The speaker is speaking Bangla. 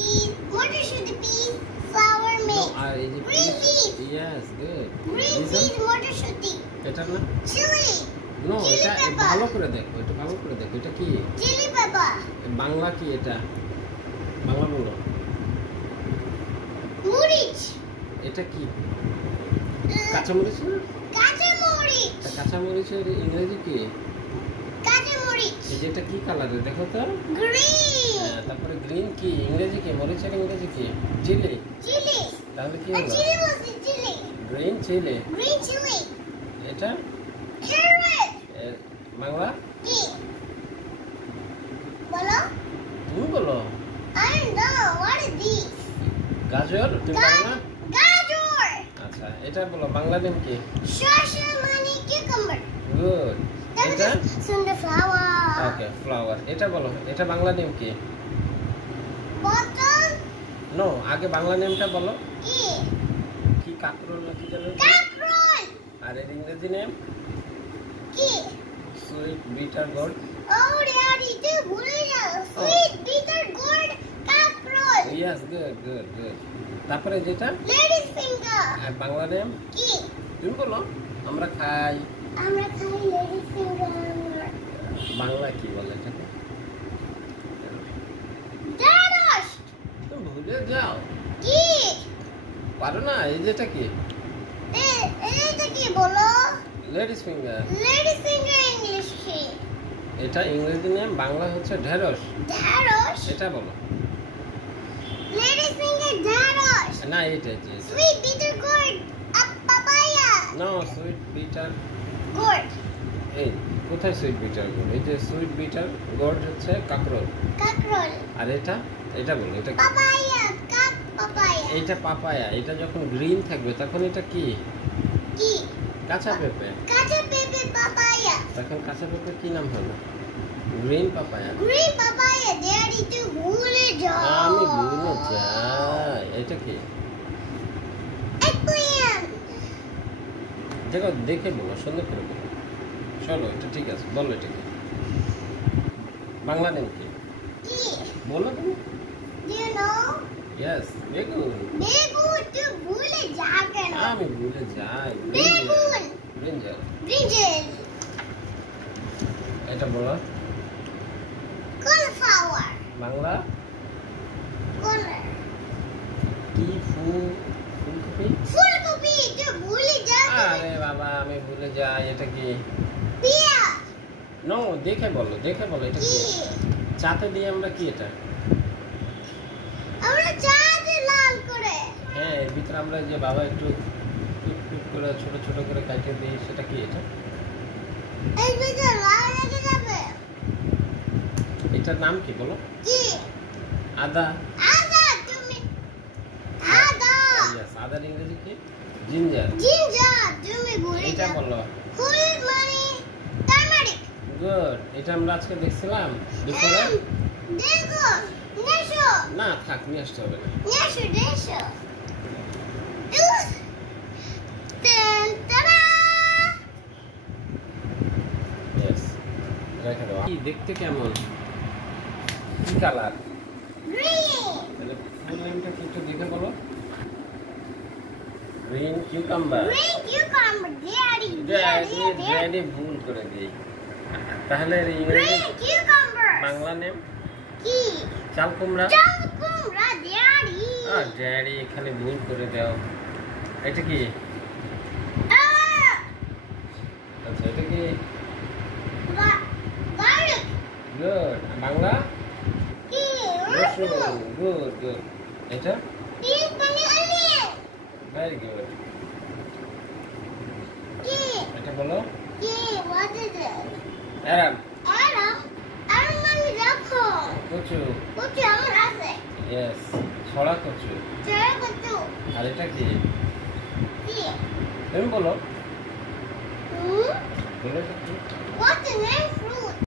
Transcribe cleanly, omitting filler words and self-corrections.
is মটরশুঁটি peas, flour mix. Green peas. Yes, good. Green peas মটরশুঁটি. এটা না? Chili. No, Chili এটা pepper. ভালো করে দেখো, এটা ভালো করে দেখো। এটা কি? Chili pepper. বাংলা কি এটা? বাংলা বলো। মরিচ. এটা কি? কাঁচামরিচ না? কাঁচামরিচ. কাঁচামরিচের ইংরেজি কি? কাঁচামরিচ. এই যে এটা কি কালারের দেখো তো? Green. তারপরে গ্রিন কি? ইংরেজি কি? মরিচের ইংরেজি কি? চিলি। Chili. তাহলে কি A হলো? chili was a chili. Green chili. Green chili. এটা Carrot. বাংলা? কি? বলো? তুমি বলো। I don't know. What is this? গাজর তুমি বাংলা? গাজর. আচ্ছা এটা বলো বাংলা নাম কি? শসা মানে cucumber. গুড। এটা sunflower. ওকে ফ্লাওয়ার। এটা বলো এটা বাংলা নাম কি? বটল. নো আগে বাংলা নামটা বলো। কি? কি কাকরোল না কি জানো? কাকরোল. আর এর ইংরেজি নাম? কি? Sweet bitter gourd. Oh, Daddy, তুই ভুলে যাও। Sweet, bitter, gourd, কাকরোল. Yes good good good. তারপরে যেটা? Lady's finger. আর বাংলা নাম? কি? তুমি বলো। আমরা খাই। আমরা খাই lady's finger. বাংলা কি বলে এটাকে? ঢেঁড়স. তুমি ভুলে যাও। কি? পারো না এই যেটা কি? এটা কি বলো? Ladies finger. Lady's finger English কি? এটা ইংরেজি নাম, বাংলা হচ্ছে ঢেঁড়স। ঢেঁড়স. এটা বলো। Lady's finger ঢেঁড়স. না এটা যে Sweet, bitter, gourd, papaya. No sweet bitter Gourd. এই কোথায় সুইট বিটার গোর্ড? এই যে সুইট বিটার গোর্ড হচ্ছে কাকরোল। কাকরোল. আর এটা এটা বলো এটা কি? পাপায়া. পাপায়া. এইটা পাপায়া। এটা যখন গ্রিন থাকবে তখন এটা কি? কি? কাঁচা পেঁপে। কাঁচা পেঁপে পাপায়া. তখন কাঁচা পেঁপে কি নাম হলো? Green papaya. Green papaya. Daddy তুই ভুলে যাও। আমি ভুলে যাই। এটা কি? এগপ্ল্যান্ট. দেখো দেখে বলো, সুন্দর করে বলো। চলো এটা ঠিক আছে, বলো এটা কি? বাংলা নাম কি? কি? বলো তুমি। Do you know? ইয়েস বেগুন। বেগুন. তুই ভুলে যা কেন? আমি ভুলে যাই। বেগুন. ব্রিঞ্জাল। ব্রিঞ্জাল. এটা বলো। কর্নফ্লাওয়ার. বাংলা কর্নার. কি? ফুলকপি। ফুলকপি. তুই ভুলে যা কেন? আরে বাবা আমি ভুলে যাই। এটা কি? পেঁয়াজ. নো দেখে বলো, দেখে বলো এটা কি? কি? চাতে দিয়ে আমরা কি এটা? আমরা চাঁদে লাল করে. হ্যাঁ এর ভিতরে আমরা যে বাবা একটু টুক টুক করে ছোট ছোট করে কাটে দিই, সেটা কি এটা? এই ভিতরে লাল লেগে যাবে. এটার নাম কি বলো? কি? আদা। আদা. তুমি আদা. ইয়েস আদার ইংরেজি কি? জিঞ্জার। জিঞ্জার. তুমি ভুলে এটা যাও. বলো। হলুদ মানে টার্মারিক. গুড। এটা আমরা আজকে দেখছিলাম দুপুরে। দেখো. নেশো. না থাক, নিয়ে আসতে হবে না। নেশো. নেশো. তেন তারা. ইয়েস রেখে দাও। কি দেখতে কেমন? কি কালার? গ্রিন. তাহলে ফুল নেমটা কি একটু দেখে বলো। Green cucumber. Green cucumber. Daddy. Daddy ভুল করে দিই। তাহলে এর ইংরেজি গ্রিন কিউকাম্বার. বাংলা নেম কি? চাল কুমড়া। চাল কুমড়া. ড্যাডি. আর ড্যাডি এখানে ভুল করে দাও। এটা কি? আচ্ছা এটা কি? গার্লিক. গুড। বাংলা কি? রসুন। রসুন. Good good. এটা পিঙ্ক মানে অনিয়ন. Very good. কি? এটা বলো। কি? What is it? Arum. Aram. Aram মানে দেখো. কচু। কচু আমার আছে. ইয়েস ছড়া কচু। চেরা কচু. আর এটা কি? কি? তুমি বলো। হুম? বলো এটা কি? What's the name?